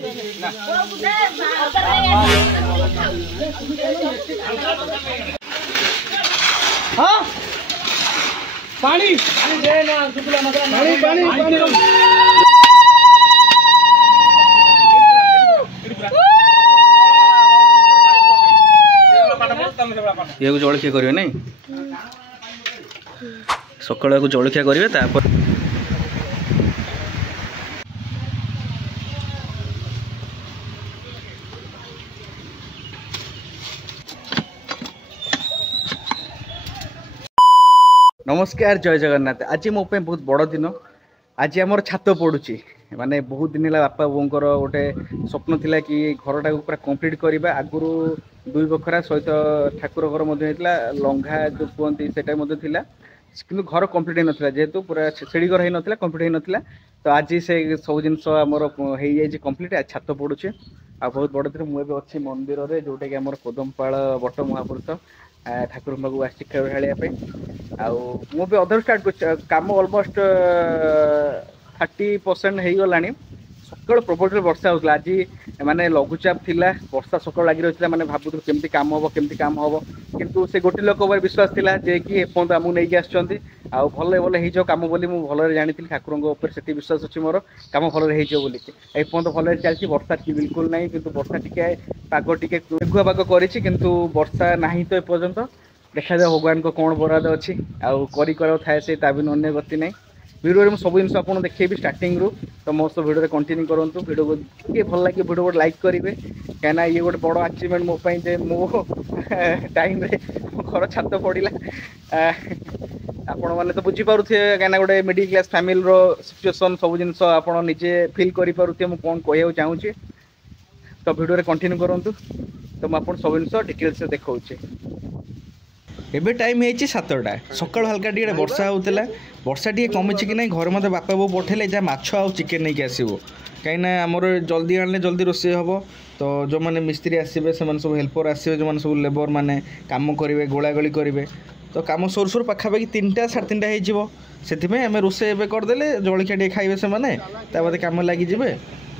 हाँ पानी पानी पानी ये जलखिया करेंगे नहीं सकाल को जलखिया करेंगे तापर नमस्कार जय जगन्नाथ। आज मो बहुत बड़ दिन। आज आमर छात पड़ुची माने बहुत दिन है बापा बोर गोटे स्वप्न थिला कि घरटा पूरा कंप्लीट करवा। आगुरी 2 बखरा सहित ठाकुर घर लंघा जो कहते थिला कि घर कंप्लीट हो नाला जेहेतु पूरा सीढ़ी घर हो नाला कंप्लीट हो नाला। तो आज से सब जिन आमर हो कंप्लीट छात पड़ुचे आ बहुत बड़ दिन। मुझे अच्छी मंदिर में जोटा कि आम कोदमपाल बट महापुरुष ठाकुर पाक शिक्षा ढालिया मुझे अधर स्टार्ट कर कम अलमोस्ट 30% हो गलानी। सकाल प्रबल वर्षा होता आज माने लघुचाप थिला वर्षा सकाल लगी रही मैंने भावुँ केमती काम हम केमती काम हम किंतु से गोटे लोक विश्वास थिला जे कि एपर्त आमको नहीं आसुँच आ भल भल हो कम बोली मुझे जानी ठाकुर से विश्वास अच्छी मोर कम भल बोली एपर्त भल चलती। वर्षा बिल्कुल ना कि वर्षा टी पाग टी मेघुआ पाग कर वर्षा ना तो एपर्तंत देखा जाए भगवान को कौन बराद अच्छी आउ थाए से अन्य गति ना। वीडियो में सब जिन आपको देखी स्टार्टिंग रू तो मो सब वीडियो कंटिन्यू करूँ। वीडियो को किए भल लगे वीडियो को लाइक करेंगे कहीं ये गोटे बड़ अचीवमेंट मोपाई मो टाइम घर छात पड़ा आपण मैंने तो बुझीपे कहीं गोटे मिडिल क्लास फैमिली सिचुएसन सब जिन आपजे फिल करेंगे मुझे कौन कह चाहूँगी। तो वीडियो कंटिन्यू करूँ तो मुझे सब जिन डिटेल्स देखा एबे टाइम है 7टा सकाल हल्का टी वर्षा होता वर्षा टी कमी कि ना घर मत बापा बो पठेले जहाँ माछ आ चिकेन नहीं आसो कहीं आमर जल्दी आने जल्दी रोषे हम। तो जो मैंने मिस्त्री आसवे से सब हेल्पर आसवे जो मैंने सब लेबर मैंने काम करेंगे गोला गोली करेंगे। तो कम सोर सोर पाखापाखि 3टा 3:30 हो आम रोषे एवं करदे जलखिया टे खाइबे से बाद कम लगिजे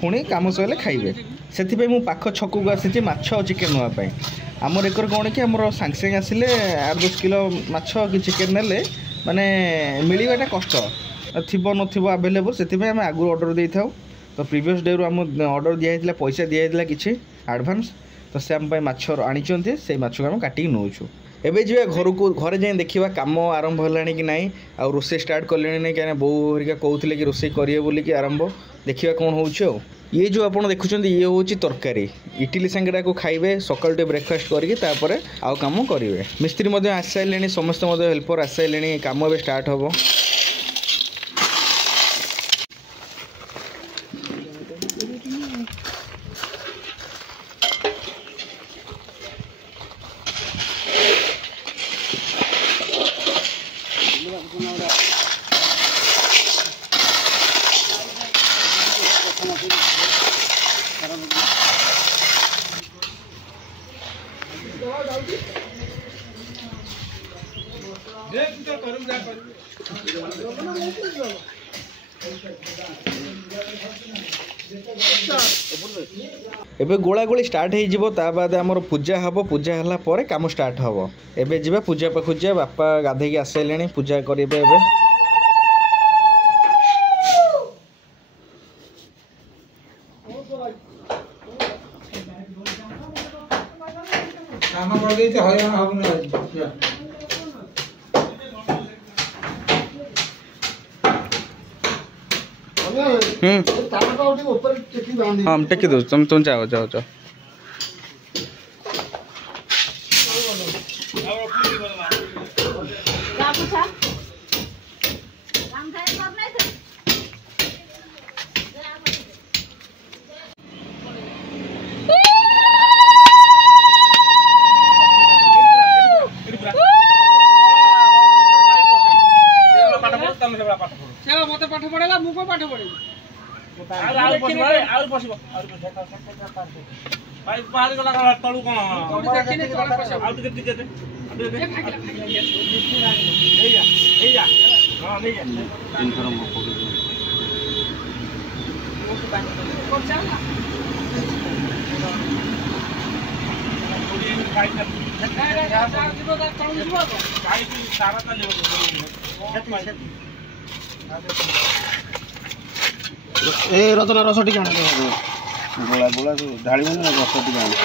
पुणी कम सैले खाइबे से पाख छक को आसी माछ और चिकेन नापी आमर एकर कौन कि आमर सांगे सांगे आसिले 8-10 किलो माछ कि चिकेन नेले माने मिलवाटा कष्ट थो नथो आवेलेबल से आगु ऑर्डर दे था। तो प्रीवियस डे आम ऑर्डर दिया पैसा दिया कि एडवांस तो से आम माछ आनी से माछ को आम काटिक नौचु। एबे जी घर को घरे जाए देखा कम आरंभ है कि नाई आ रोसे स्टार्ट कले ना कहीं बो हरिका कहते कि रोसे करेंगे बोलिकी आरंभ देखा कौन हो। ये जो आप देखुं ये हूँ तरकारी इडली सांगेटा को खाइबे सकाल टे ब्रेकफास्ट करके आउ कम करेंगे। मिस्त्री आस सारे समस्त हेल्पर आस सारे कम ए स्टार्ट हम। एबे गोला गोली स्टार्ट हो बाद आमर पूजा हम पूजा है पर कम स्टार्ट हम। एबे जीवा पूजा पाखु जा बापा गाधे आस सारे पूजा करेंगे। हाँ टेकी दो तुम जाओ जाओ जाओ। मत पाठ पढ़ेगा मुझे पाठ पढ़े बाहर गला तलू कौन ए रतना रस टिके आने गोला गोला ढाली ना रस टिके आने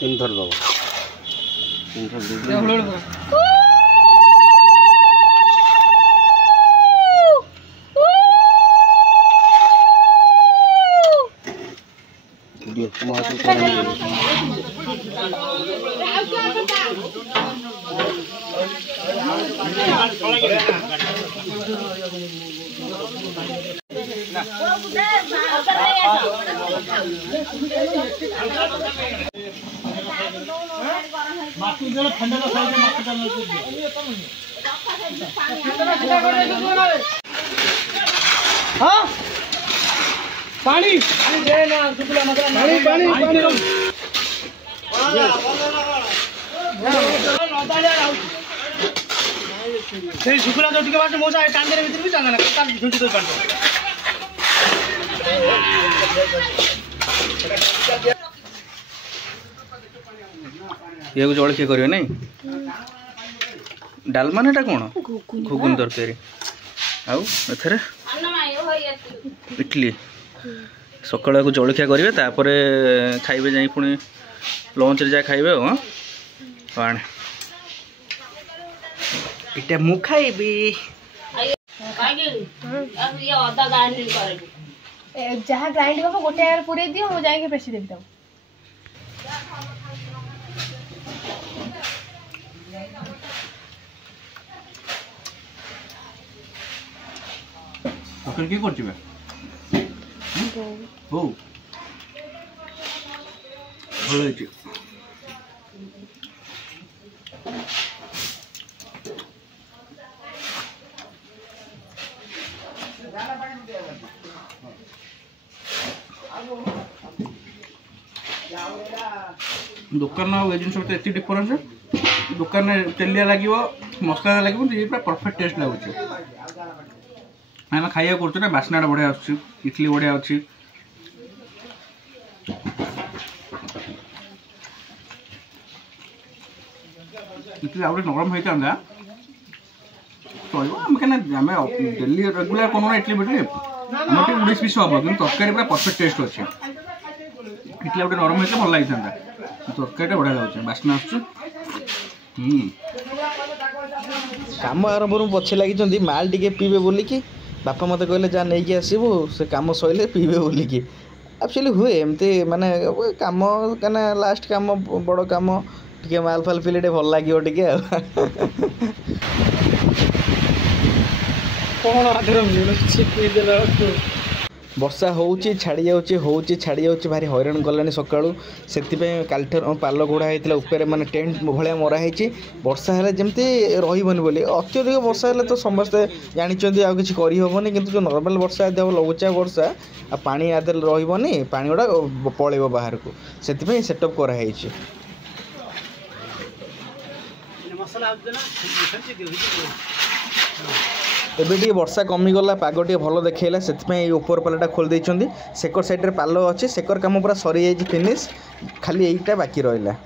तीन थर दो तीन थर हाँ पानी दे ना सुखला मसला पानी पानी पानी से सुखला जो टिके बाटे मोसा टांगरे भीतर भी चांगना काल झुंटी तो काट ये जलखिया करियो नहीं डालमा ना कौन घुगुन तरकारी आउ एथरे इडली सकाळ को जलखिया करेंगे तापर खाइबे जाई पुणी लंच रे जा खाइबे हां पाण इटा मु खाइबी जहाँ ग्राइंड हम गोटे आगे पूरे दियो मुझे जाके पेशी देवी तब तकर की करछि बे हो भले छी दुकान जिन सब एत डिफरेन्स दुकान तेलिया लगे मसला लगे ये पूरा परफेक्ट टेस्ट लगुच आम खाया कर बास्ना बढ़िया इडली बढ़िया अच्छी इडली आउट नरम होता चलो आम डेली रेगुलर कौन इडली बिटली आम 19-20 हम कि तरकारी पूरा परफेक्ट टेस्ट अच्छे इडली आउट नरम होता भल लगी था तरकारी बढ़िया लगे बास्ना आस काम आरंभ पछे लगी माल टिके पीबे बोलिकी बापा मत कहले जा नहीं आसबू से कम सैले पीबे बोलिकी एक्चुअली हुए एमती माने कम क्या लास्ट कम बड़ कम टिके माल फाल पीले टे भल लगे टिके वर्षा होची छाड़ी जाऊँगी होची छाड़ी जाऊँगी भारी हैरान कलानी सकाळू से कालठर पाल घोड़ा होता उपर माने टेंट भाया मराही वर्षा है जमती रही बोली अत्यधिक वर्षा है तो समस्ते जानते आउ कि करहबनी कि जो नर्माल वर्षा यदि हम लघुचाप वर्षा आ पानी आदि रही पानी गुड़ा पलैब बाहर को से सेटअप कराई एबे टी वर्षा कमीगला पाग टे भल देखला से ऊपर पालटा खोल देइछंदी सेकर साइड रे पाल अच्छे सेकर काम पूरा सरी जाइए फिनिश खाली यहीटा बाकी रहा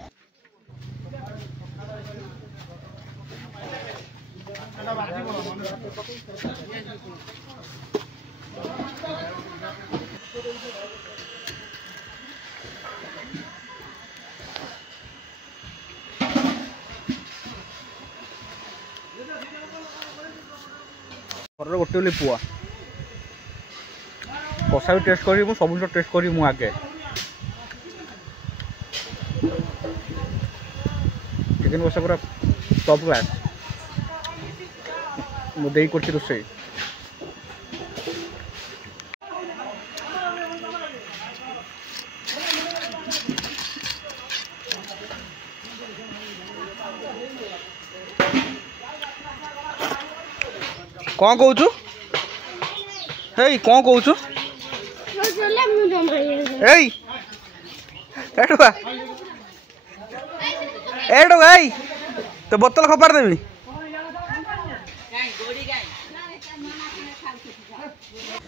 गोटे पुआ कषा भी टेस्ट करी सब टेस्ट करी आगे चिकेन कषा पूरा टॉप क्लास मुझे कर रोसे କ'ଣ କହୁଛୁ ଏଇ କ'ଣ କହୁଛୁ ଏଇ ଏଠୁ ବା ଏଠୁ ଏଇ ତ ବୋତଲ ଖପାଡ଼ି ଦେବି।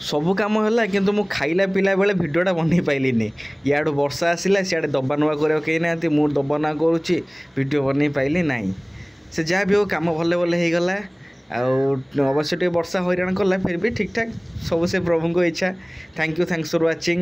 ସବୁ କାମ ହେଲା କିନ୍ତୁ ମୁଁ ଖାଇଲା ପିଇଲା ବେଳେ ଭିଡ଼ିଓଟା ବନେଇ ପାଇଲିନି। ଇଆଡ଼ୁ ବର୍ଷା ଆସିଲା, ସିଆଡ଼େ ଦବା ନବା କରିବାକୁ କେହି ନାହାନ୍ତି, ମୁଁ ଦବା ନବା କରୁଛି, ଭିଡ଼ିଓ ବନେଇ ପାଇଲି ନାହିଁ। ସେ ଯାହା ବି ହଉ କାମ ଭଲ ଭଲ ହେଇଗଲା। ଆଉ ଅବଶ୍ୟ ଟିକେ ବର୍ଷା ହଇରାଣ କଲା, ଫିର୍ ବି ଠିକ୍ ଠାକ୍ ସବୁ ସେ ପ୍ରଭୁଙ୍କ ଇଚ୍ଛା। Thank you, thanks for watching.